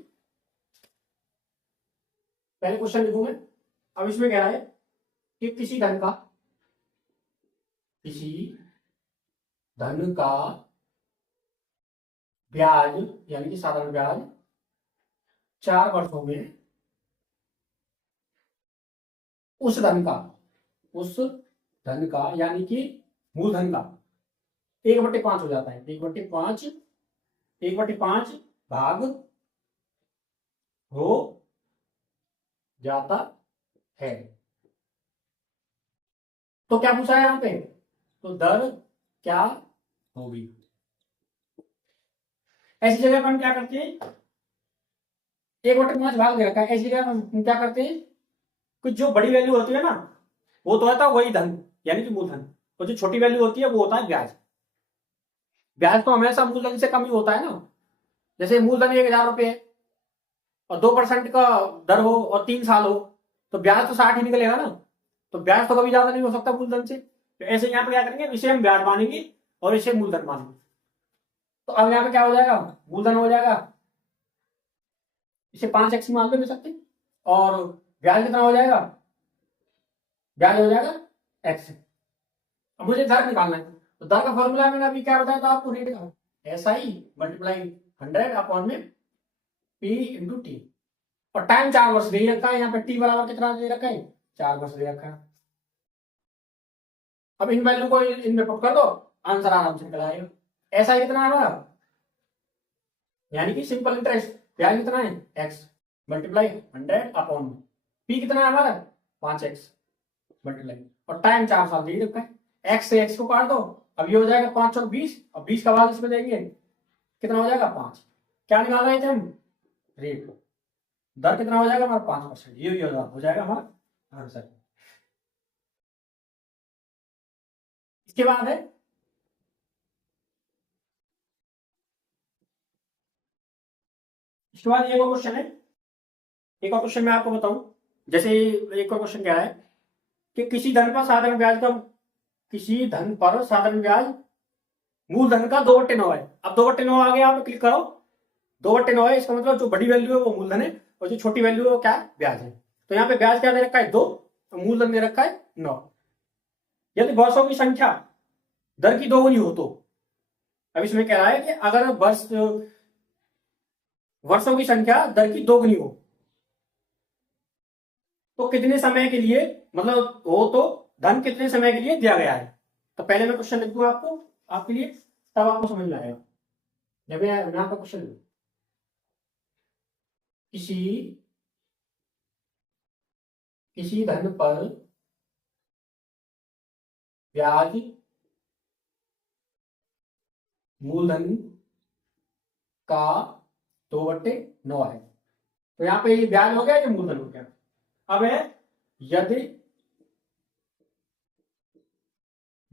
पहले क्वेश्चन लिखूं मैं, अब इसमें कह रहा है कि किसी धन का ब्याज यानी कि साधारण ब्याज 4 वर्षों में उस धन का यानी कि मूलधन का 1/5 हो जाता है, 1/5 भाग हो जाता है। तो क्या पूछा है यहां पे, तो दर क्या होगी। ऐसी जगह पर हम क्या करते हैं, 1/5 भाग दे रखा है, ऐसी जगह हम क्या करते हैं, कुछ जो बड़ी वैल्यू होती है ना, वो तो होता है वही धन यानी कि मूलधन, और जो छोटी वैल्यू होती है वो होता है ब्याज। ब्याज तो हमेशा मूलधन से कम ही होता है ना। जैसे मूलधन 1000 रुपये है और 2% का दर हो और 3 साल हो, तो ब्याज तो 60 ही निकलेगा ना। तो ब्याज तो कभी ज्यादा नहीं हो सकता मूलधन से। तो ऐसे यहाँ पे क्या करेंगे, इसे हम ब्याज मानेंगे और इसे मूलधन मानेंगे। तो अब यहाँ पे क्या हो जाएगा, मूलधन हो जाएगा, इसे 5x मान लो ले सकते, और ब्याज कितना हो जाएगा, ब्याज हो जाएगा x। अब मुझे दर निकालना है, तो दर का फॉर्मूला मैंने अभी क्या बताया था आपको, रेट का SI मल्टीप्लाई 100 अपॉन में P इंटू टी, और टाइम 4 वर्ष दे रखा है, यहाँ पे टी बराबर कितना दे रखा है, 4 वर्ष दे रखा है। अब इन वैल्यू को इनमें पुट कर दो, आंसर आराम से निकल आएगा। SI कितना है हमारा, यानी कि सिंपल इंटरेस्ट, ब्याज कितना है x मल्टीप्लाई 100 अपॉन P कितना है हमारा 5x मल्टीप्लाई, और टाइम 4 साल दे रखा है। x से x को काट दो, अब ये हो जाएगा 5 और 20, और 20 का भाग इसमें देंगे, कितना हो जाएगा 5। क्या निकाल रहे थे हम, रेट, दर कितना हो जाएगा हमारा 5%, ये हो जाएगा हमारा आंसर। इसके बाद है इसके बाद एक और क्वेश्चन है, एक और क्वेश्चन मैं आपको बताऊं। जैसे एक और क्वेश्चन क्या है कि किसी धन पर साधारण ब्याज मूलधन का 2/9 है। अब 2/9 आ गया, आप क्लिक करो, 2/9 है, इसका मतलब जो बड़ी वैल्यू है वो मूलधन है और जो छोटी वैल्यू है वो क्या है, ब्याज है। तो यहाँ पे ब्याज क्या दे रखा है 2, और मूलधन दे रखा है 9। यदि वर्षों की संख्या दर की 2 गुनी हो तो, अब इसमें कह रहा है कि अगर वर्षों की संख्या दर की 2 गुनी हो तो कितने समय के लिए, मतलब हो तो धन कितने समय के लिए दिया गया है। तो पहले मैं क्वेश्चन लिख दूंगा आपको, आपके लिए, तब आपको समझ में आएगा। जब मैं आपका क्वेश्चन लिखूं, किसी धन पर ब्याज मूलधन का 2/9 है। तो यहाँ पे ये ब्याज हो गया, ये मूलधन हो गया। अब है यदि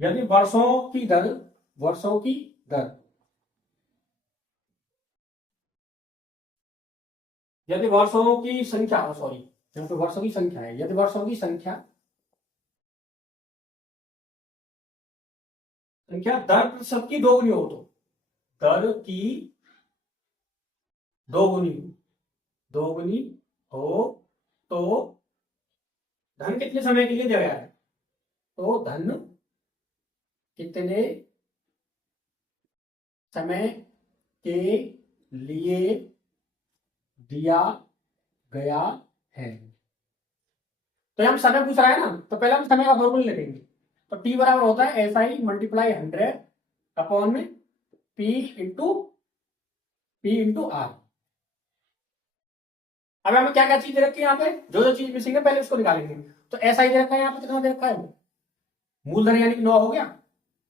यदि वर्षों की दर यदि वर्षों की संख्या, सॉरी यहाँ पे वर्षों की संख्या है, यदि वर्षों की संख्या दर प्रतिशत की 2 गुनी हो तो, दर की 2 गुनी हो तो धन कितने समय के लिए दिया गया है, तो धन कितने समय के लिए दिया गया है। तो हम समय पूछ रहा है ना, तो पहले हम समय का फॉर्मूला लिखेंगे। तो टी बराबर होता है SI मल्टीप्लाई 100 अपॉन में P इंटू आर। अब हमें क्या क्या चीज दे रखी है यहाँ पे, जो जो चीज मिसिंग है पहले उसको निकालेंगे। तो SI दे रखा है यहाँ पे, कितना दे रखा है, मूलधन यानी कि 9 हो गया,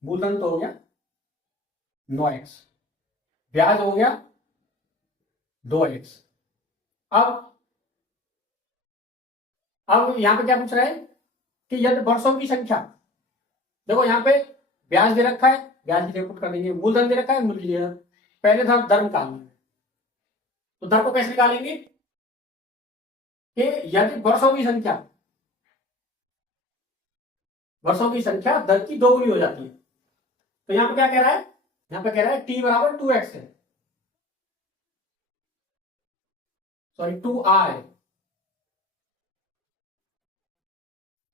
मूलधन तो हो गया 9x, ब्याज हो गया 2x। अब यहां पे क्या पूछ रहा है कि यदि वर्षों की संख्या, देखो यहाँ पे ब्याज दे रखा है, ब्याज की पुट कर देंगे, मूलधन दे रखा है, मूल की पहले दर निकालना है। तो दर को कैसे निकालेंगे कि यदि वर्षों की संख्या दर की दोगुनी हो जाती है। तो यहाँ पे क्या कह रहा है, यहाँ पे कह रहा है t बराबर 2x है, सॉरी 2r है।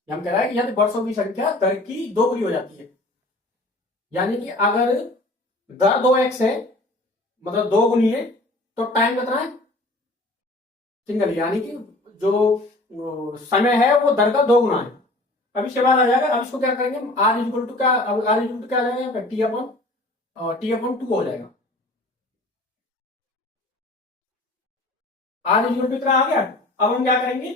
हम कह रहा है कि यदि वर्षों की संख्या दर की दोगुनी हो जाती है, यानी कि अगर दर 2x है मतलब दो गुनी है, तो टाइम कितना है, सिंगल, यानी कि जो समय है वो दर का 2 गुना है। अब इसके बाद आ जाएगा, अब इसको क्या करेंगे, आर इक्वल टू क्या, अब आर इक्वल टू क्या आ जाएगा यहाँ पे, टी अपॉन 2 हो जाएगा। आर इक्वल टू कितना आ गया। अब हम क्या करेंगे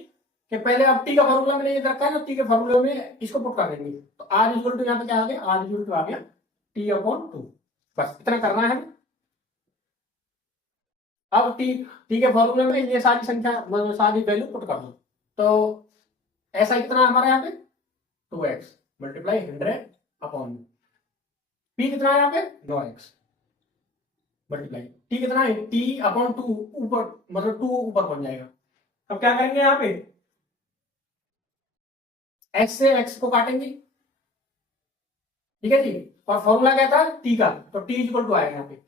कि पहले अब टी का फॉर्मूला मैंने ये रखा है ना, टी के फॉर्मूले में इसको पुट कर देंगे। तो आर इक्वल टू यहाँ पे क्या आ गया, आर इक्वल टू आ गया टी अपॉन 2। बस इतना करना है। अब टी के फॉर्मूले में ये सारी संख्या मतलब सारी वैल्यू पुट कर दो। तो ऐसा कितना हमारा यहाँ पे 2x मल्टीप्लाई 100 अपॉन पी कितना है यहाँ पे 9x मल्टीप्लाई टी कितना है टी अपॉन 2 ऊपर मतलब 2 ऊपर बन जाएगा। अब क्या करेंगे यहाँ पे x से x को काटेंगे, ठीक है जी। और फॉर्मूला क्या था टी का, तो टी इक्वल टू आएगा यहाँ पे।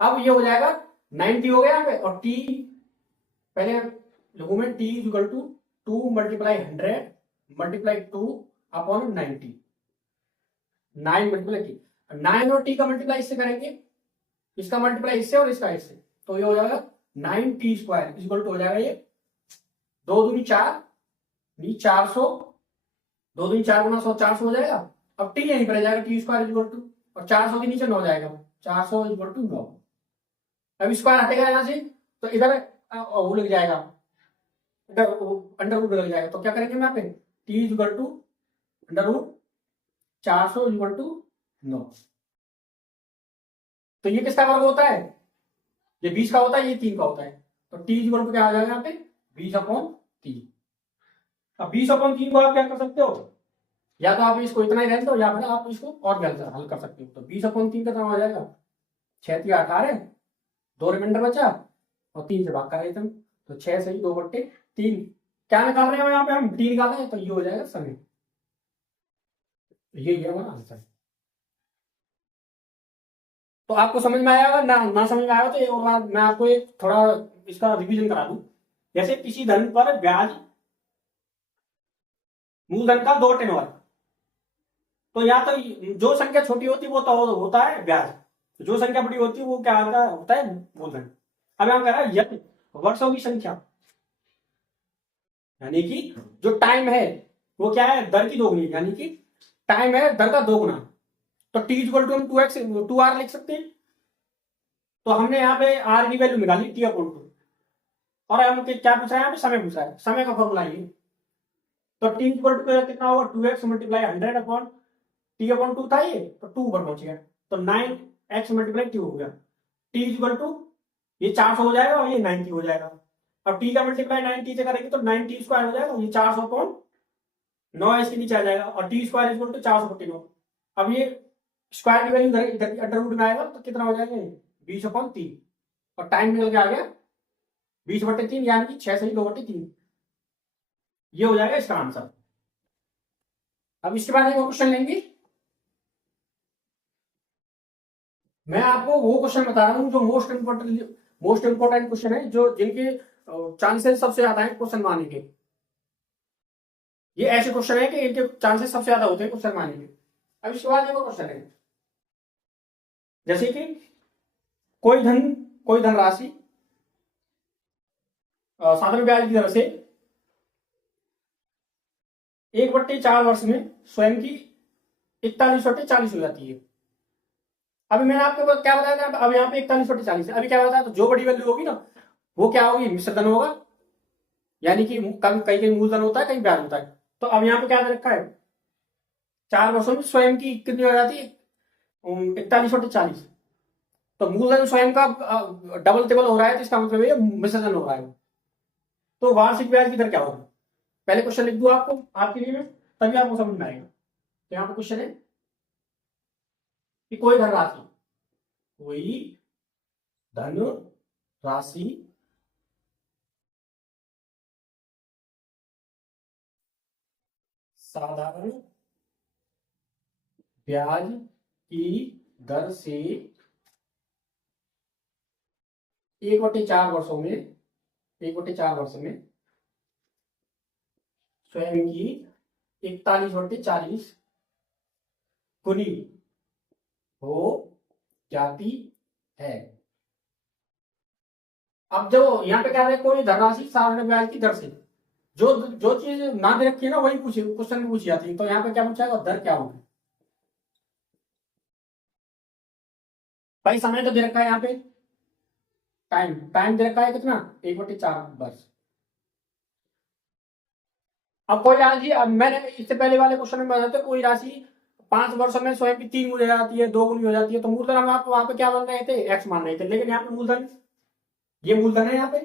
अब ये हो जाएगा 90 हो गया यहाँ पे, और टी पहले लिखूं मैं T equal to 2 multiply 100 multiply 2 upon 90, 9 multiply T, 9 और टी का मल्टीप्लाई इससे करेंगे, इसका मल्टीप्लाई इससे और इसका इससे, तो ये हो जाएगा 9t स्क्वायर इक्वल टू हो जाएगा ये 2 दूनी 4 400, 2 दूनी 4 गुना 100 400 हो जाएगा। अब टी यहीं पर आ जाएगा टी स्क्वायर इक्वल टू, और 400 के नीचे 9 जाएगा, 400 इक्वल टू 9। अब स्क्वायर हटेगा यहाँ से, तो इधर वो लग जाएगा, इधर अंडर रूट लग जाएगा। तो क्या करेंगे यहाँ पे T equal to under root 400 equal to 9। तो ये किसका वर्ग होता है, ये 20 का होता है, ये 3 का होता है। तो टी इक्वल टू क्या आ जाएगा यहाँ पे 20 अपॉन 3। अब 20 अपॉन 3 को आप क्या कर सकते हो, या तो आप इसको इतना ही रहने दो, या फिर आप इसको और भी हल कर सकते हो। तो 20 अपॉन 3 का हो जाएगा 6 3 18, 2 रिमाइंडर बचा और 3 से भाग कर रहे थे, तो 6 से ही 2/3 क्या निकाल रहे हैं यहाँ पे हम, टी निकाल रहे हैं। तो ये हो जाएगा समय, ये हमारा आंसर। तो आपको समझ में आया, अगर ना समझ में आया तो एक और बार मैं आपको एक थोड़ा इसका रिवीजन करा दूं। जैसे किसी धन पर ब्याज मूलधन का 2 टेनोवर, तो या तो जो संख्या छोटी होती है वो तो होता है ब्याज, जो संख्या बड़ी होती है वो क्या होता है मूलधन। अब हम कह रहा है यदि वर्षों की संख्या यानी कि जो टाइम है वो क्या है दर की दोगुनी, यानी कि टाइम है दर का 2 गुना, तो टी इक्वल टू हम 2x 2r लिख सकते हैं। तो हमने यहाँ पे r की वैल्यू निकाली टी अपॉन 2, और हम क्या पूछ रहा है यहाँ पे समय पूछ रहा है, समय का फॉर्मूला ये। तो टी इक्वल टू कितना होगा 2x multiply 100 upon T upon 2 था ये, तो 2 ऊपर पहुंच गया, तो 9x मल्टीप्लाई टी हो गया। टी इक्वल टू ये 400 हो जाएगा और ये 90 हो जाएगा। अब टी का मल्टीप्लाई 90 से करेंगे तो 9t स्क्वायर हो जाएगा, ये 400 अपॉन 9 इसके नीचे आ जाएगा, और टी स्क्वायर इक्वल टू 449। अब ये स्क्वायर की वैल्यू इधर अंडर रूट में आएगा, तो कितना हो जाएगा 20 अपॉन 3, और टाइम निकल के आ गया 20/3, यानी कि 6 से ही 2/3। ये हो जाएगा इसका आंसर। अब इसके बाद एक क्वेश्चन लेंगे, मैं आपको वो क्वेश्चन बता रहा हूं जो मोस्ट इंपोर्टेंट क्वेश्चन है, जो जिनके चांसेस सबसे ज्यादा है क्वेश्चन मानने के। ये ऐसे क्वेश्चन है कि इनके चांसेस सबसे ज्यादा होते हैं क्वेश्चन मानने के। अब इसके बाद एक क्वेश्चन है, जैसे कि कोई धनराशि साधारण ब्याज की दर से 1/4 वर्ष में स्वयं की 41/40 हो जाती है। अभी मैंने आपको क्या बताया था, अब यहाँ पे 41/40 है, अभी क्या बताया, तो जो बड़ी वैल्यू होगी ना वो क्या होगी, मिश्र धन होगा, यानी कि कहीं कहीं मूलधन होता है, कहीं ब्याज होता है। तो अब यहाँ पे क्या रखा है, 4 वर्षों में स्वयं की कितनी हो जाती है, 41/40। तो मूलधन स्वयं का डबल टेबल हो रहा है, तो इसका मतलब ये मिश्र धन हो रहा है। तो वार्षिक ब्याज की दर क्या होगी, पहले क्वेश्चन लिख दूं आपको आपके लिए मैं, तभी आपको समझ में आएगा। तो यहाँ पे क्वेश्चन है कि कोई धन राशि साधारण ब्याज की दर से 1/4 वर्षों में स्वयं की 41/40 गुनी हो जाती है। अब जो यहाँ पे क्या है, कोई धनराशि साधारण ब्याज की दर से, जो जो चीज ना दे रखी है ना वही पूछी क्वेश्चन में पूछी जाती है। तो यहाँ पे क्या पूछा है, दर क्या होगी, भाई समय तो दे रखा है यहाँ पे, टाइम दे रखा है कितना, 1/4 वर्ष। अब कोई राशि, अब मैंने इससे पहले वाले क्वेश्चन में बताया था, कोई राशि 5 वर्षों में स्वयं की 3 गुनी हो जाती है, 2 गुनी हो जाती है, तो मूलधन हम आप वहां पे क्या मान रहे थे, एक्स मान रहे थे, लेकिन यहाँ पे मूलधन, ये मूलधन है यहाँ पे,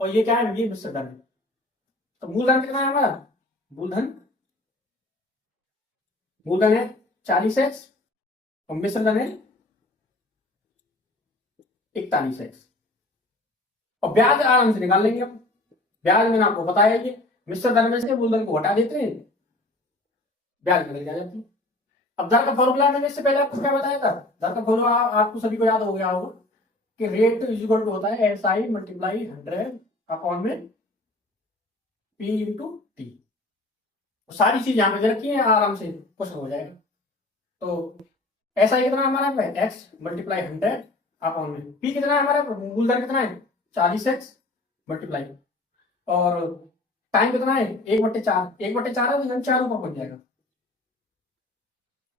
और ये क्या है, ये मिश्र धन है। तो मूलधन कितना है हमारा, मूलधन मूलधन है 40x और मिश्र धन है 41x, और ब्याज आराम से निकाल लेंगे हम। ब्याज मैंने आपको बताया, ये मिश्र धन में से मूलधन को हटा देते हैं, ब्याज निकल जाती है। अब दर का फॉर्मूला मैंने इससे पहले आपको क्या बताया था, दर का फॉर्मूला आपको सभी को याद हो गया होगा कि रेट इज इक्वल टू होता है SI मल्टीप्लाई 100 अपॉन में P इंटू टी। सारी चीज यहाँ पे दे रखी है, आराम से क्वेश्चन हो जाएगा। तो SI कितना हमारा है, x मल्टीप्लाई 100 अपॉन में P कितना है हमारा, मूलधन कितना है 40x मल्टीप्लाई, और टाइम कितना है 1/4, 1/4 है तो 4 ऊपर बन जाएगा।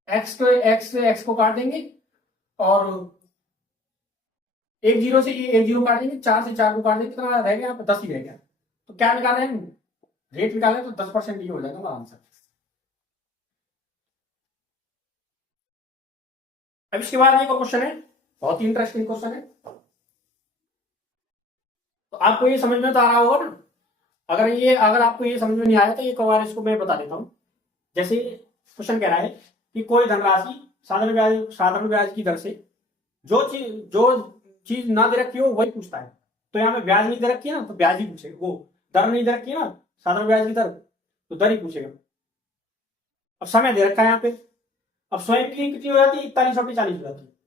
x को काट देंगे, और एक जीरो से एक जीरो काट देंगे, 4 से 4 को काट देंगे, कितना रह गया, 10 ही रह गया। तो क्या निकाले हैं, रेट निकाले, तो 10% ये हो जाएगा हमारा आंसर। अब इसके बाद एक और क्वेश्चन है, बहुत ही इंटरेस्टिंग क्वेश्चन है। तो आपको ये समझ में तो आ रहा होगा ना, अगर आपको ये समझ में नहीं आया तो एक बार इसको मैं बता देता हूं। जैसे क्वेश्चन कह रहा है कि कोई धनराशि साधारण ब्याज की दर से, जो चीज ना दे रखी हो वही पूछता है। तो यहाँ पे ब्याज नहीं दे रखी है ना, तो ब्याज ही पूछेगा, वो दर नहीं दे रखी है ना साधारण ब्याज की दर, तो दर ही पूछेगा। अब समय दे रखा है यहाँ पे, अब स्वयं की कितनी हो जाती है, 41/40 हो जाती है।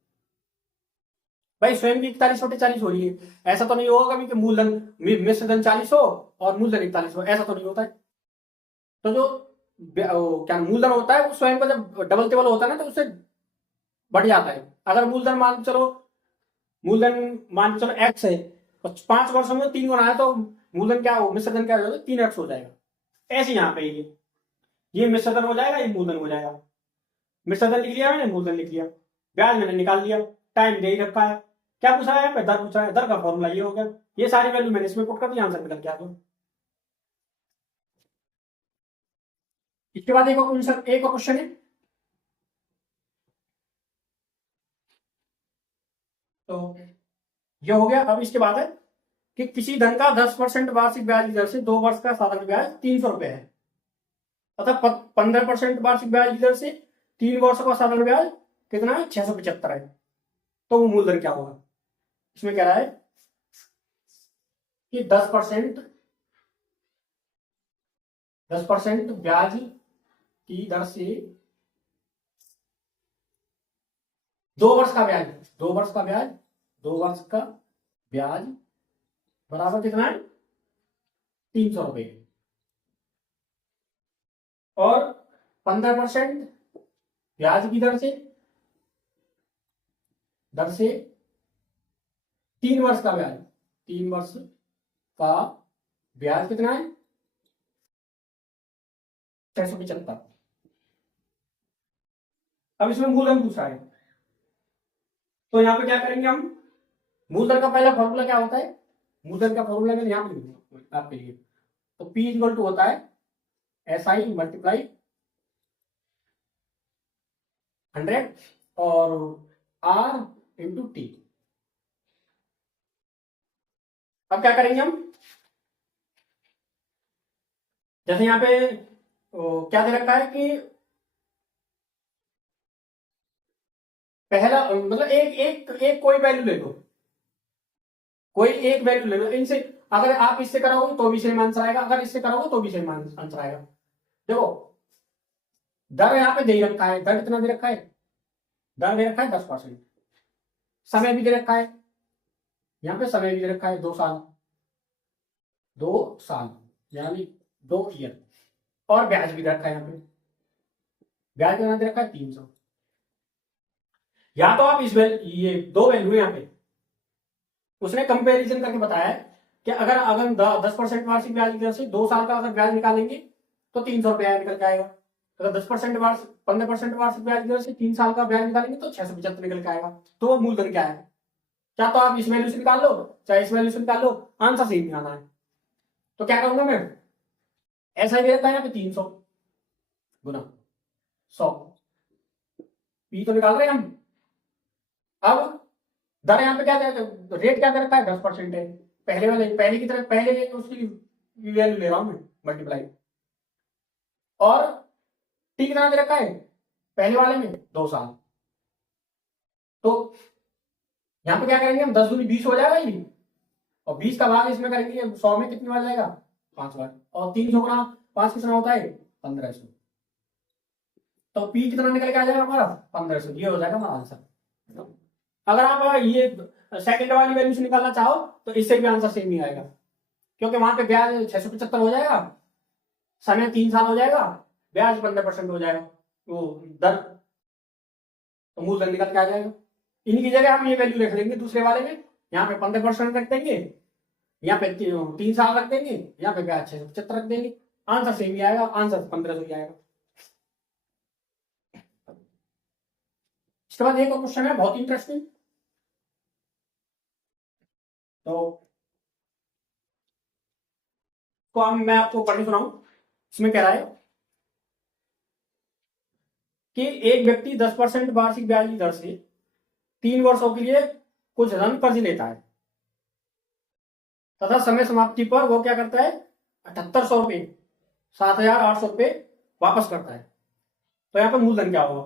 भाई स्वयं की 41/40 हो रही है, ऐसा तो नहीं होगा कभी कि मूलधन मिश्र धन 40 हो और मूलधन 41 हो, ऐसा तो नहीं होता है। तो जो क्या मूलधन होता है वो स्वयं का जब डबल टेबल होता है ना, तो उससे बढ़ जाता है। अगर मूलधन मान चलो x है, और 5 वर्षों में 3 गुना है, तो मूलधन क्या हो, मिश्र धन क्या हो जाएगा, 3x हो जाएगा। ऐसे यहाँ पे ये मिश्र धन हो जाएगा, ये मूलधन हो जाएगा। मिश्र धन लिख लिया मैंने, मूलधन लिख लिया, ब्याज मैंने निकाल लिया, टाइम दे ही रखा है, क्या पूछा है यहाँ पे, दर पूछा है, दर का फॉर्मूला ये हो गया, ये सारी वैल्यू मैंने इसमें पुट कर दी, आंसर निकल गया। तो इसके बाद एक और क्वेश्चन है, तो ये हो गया। अब इसके बाद है कि किसी धन का 10% वार्षिक ब्याज की दर से 2 वर्ष का साधारण ब्याज 300 रुपए है, अतः 15% वार्षिक ब्याज की दर से 3 वर्षों का साधारण ब्याज कितना है, 675 है। तो वो मूलधन क्या होगा, इसमें कह रहा है कि 10% ब्याज की दर से 2 वर्ष का ब्याज, 2 वर्ष का ब्याज बराबर कितना है, 300 रुपए, और 15% ब्याज की दर से दर से 3 वर्ष का ब्याज, 3 वर्ष का ब्याज कितना है? 675। अब इसमें मूलधन पूछ रहा है, तो यहां पे क्या करेंगे हम? मूलधन का पहला फॉर्मूला क्या होता है? मूलधन का फॉर्मूला मैंने यहां पे लिखा आपके लिए। तो P इक्वल टू होता है SI मल्टीप्लाई 100 और R इंटू T। अब क्या करेंगे हम? जैसे यहां पे क्या दे रखा है कि पहला मतलब एक एक एक कोई वैल्यू ले लो, कोई एक वैल्यू ले लो इनसे। अगर आप इससे करोगे तो भी सेम आंसर आएगा, अगर इससे करोगे तो भी सेम आंसर आएगा। देखो दर यहाँ पे दे रखा है, दर कितना दे रखा है? दर दे रखा है 10%। समय भी दे रखा है, यहाँ पे समय भी दे रखा है 2 साल, 2 साल यानी 2 ईयर। और ब्याज भी दे रखा है, यहाँ पे ब्याज कितना दे रखा है? 300। या तो आप इस ये 2 वैल्यू यहाँ पे उसने कंपैरिजन करके बताया है कि अगर 10% वार्षिक ब्याज की दर से 2 साल का अगर ब्याज निकालेंगे तो 300 रुपया निकल के आएगा। अगर 10% 15% वार्षिक ब्याज की दर से 3 साल का ब्याज निकालेंगे तो 675 निकल के आएगा। तो वो मूलधन क्या है? क्या तो आप इस वैल्यू से निकाल लो चाहे इस वैल्यू से निकाल लो, आंसर सेम ही आना है। तो क्या करूंगा मैं? ऐसा ही दे रखा है यहाँ पे 300 गुना 100, पी तो निकाल रहे हैं हम। अब दर यहाँ पे क्या रेट क्या दे रखा है? 10% है। पहले वाले पहले की तरह पहले उसकी वैल्यू ले रहा हूं मैं मल्टीप्लाई। और टी कितना दे रखा है? पहले वाले में 2 साल। तो यहाँ पे क्या करेंगे हम? 10 दूनी 20 हो जाएगा ये, और 20 का भाग इसमें करेंगे 100 में कितनी बार जाएगा? 5 बार। और 300 गुना 5 कितना होता है? 1500। तो पी कितना निकल के आ जाएगा हमारा? 1500। ये हो जाएगा हमारा आंसर। अगर आप ये सेकंड वाली वैल्यू से निकालना चाहो तो इससे भी आंसर सेम ही आएगा, क्योंकि वहां पे ब्याज 675 हो जाएगा, समय 3 साल हो जाएगा, ब्याज 15% हो जाएगा, वो दर तो मूलधन निकल के आ जाएगा। इनकी जगह हम ये वैल्यू रख लेंगे दूसरे वाले में, यहाँ पे 15% रख देंगे, यहाँ पे 3 साल रख देंगे, यहाँ पे ब्याज 675 रख देंगे, आंसर सेम ही आएगा, आंसर 1500 ही आएगा। इसके बाद एक और क्वेश्चन है बहुत इंटरेस्टिंग। तो अब मैं आपको पढ़ के सुनाऊं। इसमें कह रहा है कि एक व्यक्ति 10% वार्षिक ब्याज की दर से 3 वर्षों के लिए कुछ धन कर्ज लेता है तथा समय समाप्ति पर वो क्या करता है? 7800 रुपये 7800 रुपये वापस करता है। तो यहाँ पर मूलधन क्या होगा?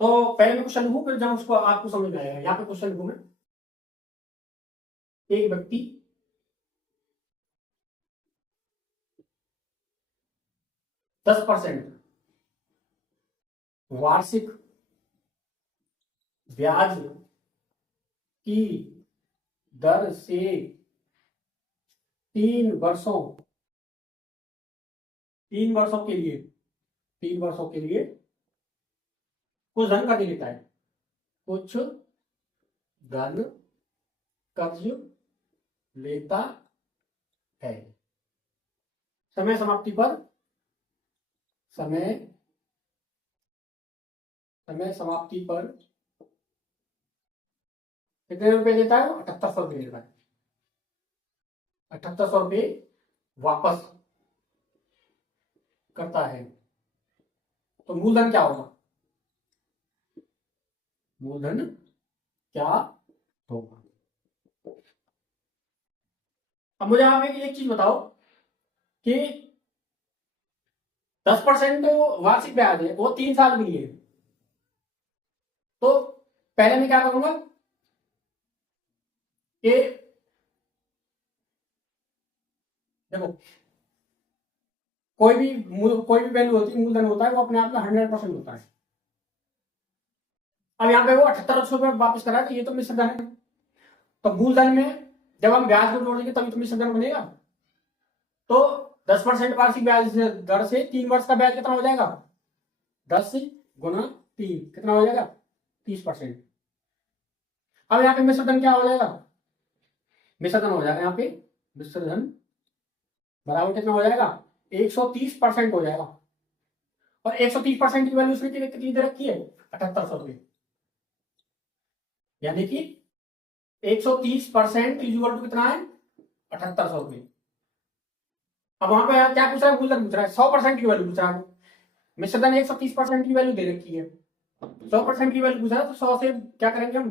तो पहले मैं क्वेश्चन लिखूं, फिर जब उसको आपको समझ में आएगा। यहाँ पे क्वेश्चन लिखूं मैं, एक व्यक्ति 10% वार्षिक ब्याज की दर से 3 वर्षों के लिए कुछ धन कर्ज लेता है, कुछ धन कर्ज लेता है। समय समाप्ति पर कितने रुपए देता है? 7800 रुपये देता है। 7800 रुपये वापस करता है। तो मूलधन क्या होगा? मूलधन क्या होगा? अब मुझे आप एक चीज बताओ कि 10% वार्षिक ब्याज है, वो 3 साल के लिए। तो पहले मैं क्या करूंगा कि देखो कोई भी वैल्यू होती है, मूलधन होता है, वो अपने आप में 100% होता है। अब यहाँ पे वो 7800 रुपये वापस करा है, तो ये तो मिश्र धन है। तो मूलधन में जब हम ब्याज को जोड़ देंगे तभी तो मिश्र धन बनेगा। तो 10% वार्षिक ब्याज दर से 3 वर्ष का ब्याज कितना हो जाएगा? 10 गुना 3 कितना हो जाएगा? 30%। अब यहाँ पे मिश्र धन क्या हो जाएगा, मिश्र धन हो जाएगा यहाँ पे, मिश्र धन बराबर कितना हो जाएगा 130% हो जाएगा। और 130% की वैल्यू उसने कितनी दे रखी है 7800 रुपये, यानी कि 130% इक्वल टू कितना है 7800 रुपये। अब वहां पे क्या पूछ रहा है, मूलधन पूछ रहा है, 100% की वैल्यू पूछ रहा है, मिश्र धन 130% की वैल्यू दे रखी है, 100% की वैल्यू पूछ रहा है, तो 100 से क्या करेंगे हम,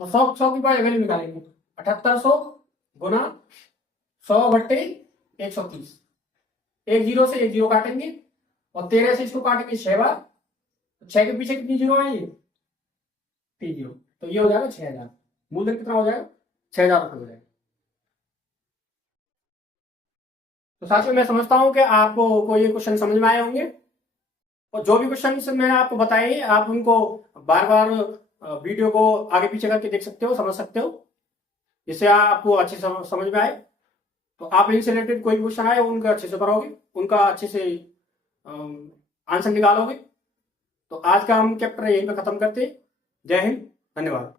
तो 100 की वैल्यू निकालेंगे, 7800 गुना 100/130, एक जीरो से एक जीरो काटेंगे और 13 से इसको काटेंगे 6 बार, 6 के पीछे कितनी जीरो है ये 3 जीरो, तो ये हो जाएगा 6000। मूलधन कितना हो जाएगा 6000 रुपये हो जाएगा। तो साथियों मैं समझता हूं कि आपको कोई ये क्वेश्चन समझ में आए होंगे, और जो भी क्वेश्चन मैंने आपको बताए आप उनको बार बार वीडियो को आगे पीछे करके देख सकते हो, समझ सकते हो, जिससे आपको अच्छे समझ में आए। तो आप इनसे रिलेटेड कोई क्वेश्चन आए उनका अच्छे से करोगे, उनका अच्छे से आंसर निकालोगे। तो आज का हम चैप्टर यहीं पे खत्म करते हैं। जय हिंद, धन्यवाद।